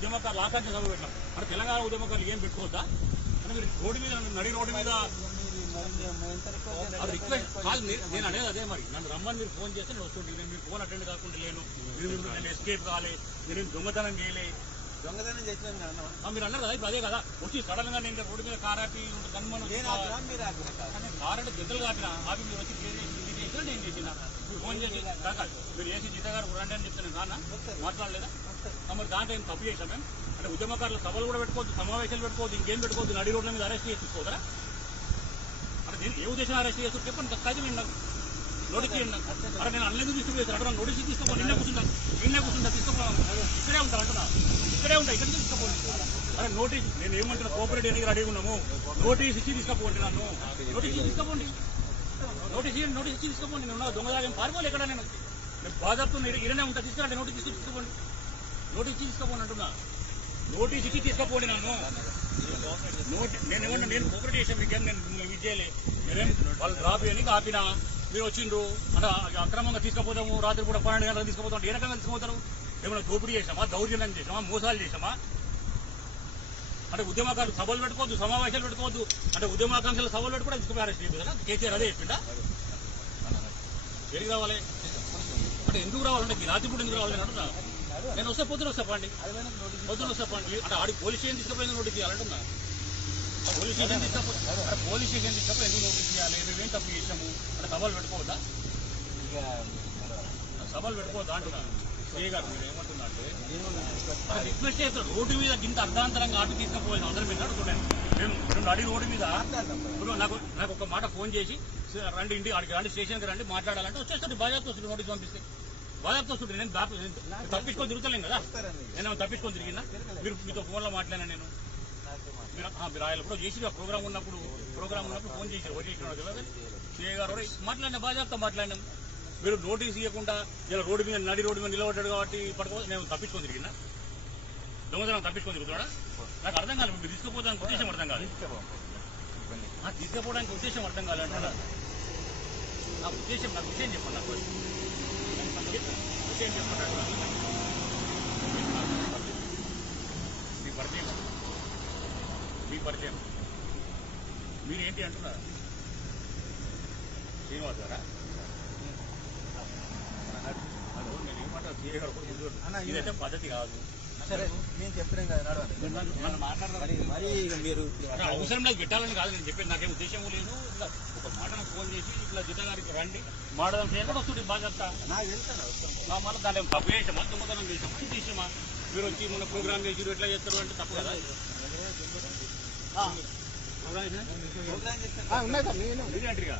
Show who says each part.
Speaker 1: ఉద్యమకారులు ఆకాంక్ష సభ పెట్టాం మన తెలంగాణ ఉద్యమకారులు ఏం పెట్టుకోవద్దా? మీరు రోడ్డు మీద నడి రోడ్డు మీద రిక్వెస్ట్ కాదు నేను అనేది అదే మరి. నన్ను రమ్మని మీరు ఫోన్ చేస్తే నేను వస్తుంటే నేను మీరు ఫోన్ అటెండ్ కాకుండా లేను. మీరు నేను ఎస్కేప్ కాలే. నేను దొంగతనం చేయలే.
Speaker 2: దొంగతనం చేసినాం కదా అన్న.
Speaker 1: ఆ, మీరు అన్నారు కదా ఇప్పుడు అదే కదా. వచ్చి సడన్గా నేను రోడ్డు మీద కార్ ఆపి కనుమను
Speaker 2: మీరు.
Speaker 1: కార్. అంటే కాపిన ఆపి మీరు వచ్చి చేసి ఇది చేసినా నేను చేసిన. ఫోన్ చేసి కాక మీరు ఏసీ జీత గారు రండి అని చెప్తే నేను రానా మాట్లాడలేదా? మరి దాంట్లో ఏం తప్పు చేశాం మేము అంటే ఉద్యమకారుల సభలు కూడా పెట్టుకోవద్దు సమావేశాలు పెట్టుకోవద్దు ఇంకేం పెట్టుకోవద్దు నడి రోడ్ల మీద అరెస్ట్ చేసి తీసుకోదరా అంటే నేను ఏ ఉద్దేశం అరెస్ట్ చేస్తారు చెప్పండి ఖచ్చితంగా నేను నాకు. నోటీస్ చేయండి నేను అన్లేదు తీసుకుపోయి అక్కడ నోటీస్ తీసుకోపోయి నిన్నే కూర్చుంటా. నిన్నే కూర్చుంటా తీసుకోపోవాలి ఇక్కడే ఉంటా. అంటున్నా ఇక్కడే ఉంటా ఇక్కడ తీసుకోపోండి. అరే నోటీస్. నేను ఏమంటున్నా? కోఆపరేట్ ఎన్నిక రెడీగా ఉన్నాము. నోటీస్ ఇచ్చి తీసుకపోండి నన్ను. నోటీస్ ఇచ్చి తీసుకోపోండి. నోటీస్ ఇవ్వండి నోటీస్ ఇచ్చి తీసుకోపోండి. నేను దొంగదాగం పారిపోలే ఎక్కడ నేను నేను బాధపడుతున్నా ఇరనే ఉంటా. తీసుకురండి నోటీస్ ఇచ్చి తీసుకోపోండి. నోటీస్ ఇచ్చి తీసుకోపోండి అంటున్నా. నోటీస్ ఇచ్చి తీసుకోపోండి నన్ను. నోటి నేను ఏమన్నా నేను కోఆపరేట్ చేసాను మీకేం నేను మిమ్మల్ని ఇది చేయలే మీరేం వాళ్ళు డ్రాప్ అని ఆపినా మీరు వచ్చిండ్రు. అంటే అక్రమంగా తీసుకుపోతాము రాత్రి కూడా పన్నెండు గంటలకు తీసుకుపోతాం ఏ రకంగా తీసుకుపోతారు? ఏమైనా దోపిడీ చేసామా దౌర్జన్యం చేసామా మోసాలు చేసామా అంటే ఉద్యమకారులు సభలు పెట్టుకోవద్దు సమావేశాలు పెట్టుకోవద్దు. అంటే ఉద్యమాకాంక్షల సభలు పెట్టుకోవడం తీసుకుపోయి అరెస్ట్ చేయదు కదా? కేసీఆర్ అదే చెప్పిండా? ఎడికి రావాలి? అంటే ఎందుకు రావాలంటే మీ రాత్రిపూట ఎందుకు రావాలి? నేను అంటున్నా. నేను వస్తే పొద్దున వస్తా పండి. పొద్దున వస్తా పండి. అంటే ఆడి పోలీస్ స్టేషన్ తీసుకుపోయింది నోటీస్ చేయాలంటున్నా ఆ పోలీస్ స్టేషన్ తీసుకపోతే పోలీస్ స్టేషన్ తీసుకపోతే ఎందుకు నోటీస్ చేయాలి మేమేం తప్పు చేసాము అంటే సభలు పెట్టుకోవద్దా? సభలు పెట్టుకోవద్దా అంటున్నాను మీరు రిక్వెస్ట్ చేస్తారు. రోడ్డు మీద ఇంత అర్ధాంతరంగా ఆటో తీసుకుపోయింది అందరం మీద చూడండి మేము మేము నడి రోడ్డు మీద ఇప్పుడు నాకు నాకు ఒక మాట ఫోన్ చేసి "సార్, రండి ఇంటి అక్కడికి రండి స్టేషన్కి రండి మాట్లాడాలంటే వచ్చేస్తుంది బాధ్యత వస్తుంది నోటీస్ పంపిస్తే. బాధ్యత వస్తుంది నేను తప్పించుకొని తిరుగుతలేను కదా. నేను తప్పించుకొని తిరిగినా? మీరు మీతో ఫోన్లో మాట్లాడినా నేను? మీరు మీరు ఆయన కూడా చేసి ప్రోగ్రామ్ ఉన్నప్పుడు ప్రోగ్రామ్ ఉన్నప్పుడు ఫోన్ చేసి ఎవరు చేసిన తెలియదు సిఏ గారు "ఒరేయ్, మాట్లాడిన బాధ్యత మాట్లాడినాం? మీరు నోటీస్ ఇవ్వకుండా ఇలా రోడ్డు మీద నడి రోడ్డు మీద నిలబడ్డాడు కాబట్టి పడుకో నేను తప్పించుకొని తిరిగినా? దొంగతనం తప్పించుకొని తిరుగుతాడా? నాకు అర్థం కాలేదు. మీరు తీసుకుపోవడానికి ఉద్దేశం అర్థం కాదు నాకు తీసుకుపోవడానికి ఉద్దేశం అర్థం కాలేదంటారా? నా ఉద్దేశం నాకు విషయం చెప్పండి నాకు విషయం చెప్పండి మీ పరిచయం. మీ పరిచయం. మీరేంటి అంటున్నారు? శ్రీనివాస్ గారా నేను ఏమంటా సీఏ గారు కూడా ముందు
Speaker 2: అన్న,
Speaker 1: ఇదైతే పద్ధతి కాదు.
Speaker 2: సరే నేను చెప్పినాం కదా మరి
Speaker 1: అవసరం లేదు పెట్టాలని కాదు నేను చెప్పేది నాకేం ఉద్దేశం లేదు. ఇట్లా ఒక మాట నాకు ఫోన్ చేసి ఇట్లా జిల్లా గారికి రండి. మాడదాం చేయకుండా వస్తుంది బాధ్యత
Speaker 2: నాకు వెళ్తాను
Speaker 1: మళ్ళీ ఏం తప్పు చేసామా దొంగతనం చేసామా ఇది చేసామా మీరు వచ్చి మన ప్రోగ్రామ్ చేసి ఎట్లా చేస్తారు అంటే తప్పు కదా? ప్రోగ్రామ్ మీరే అంటారుగా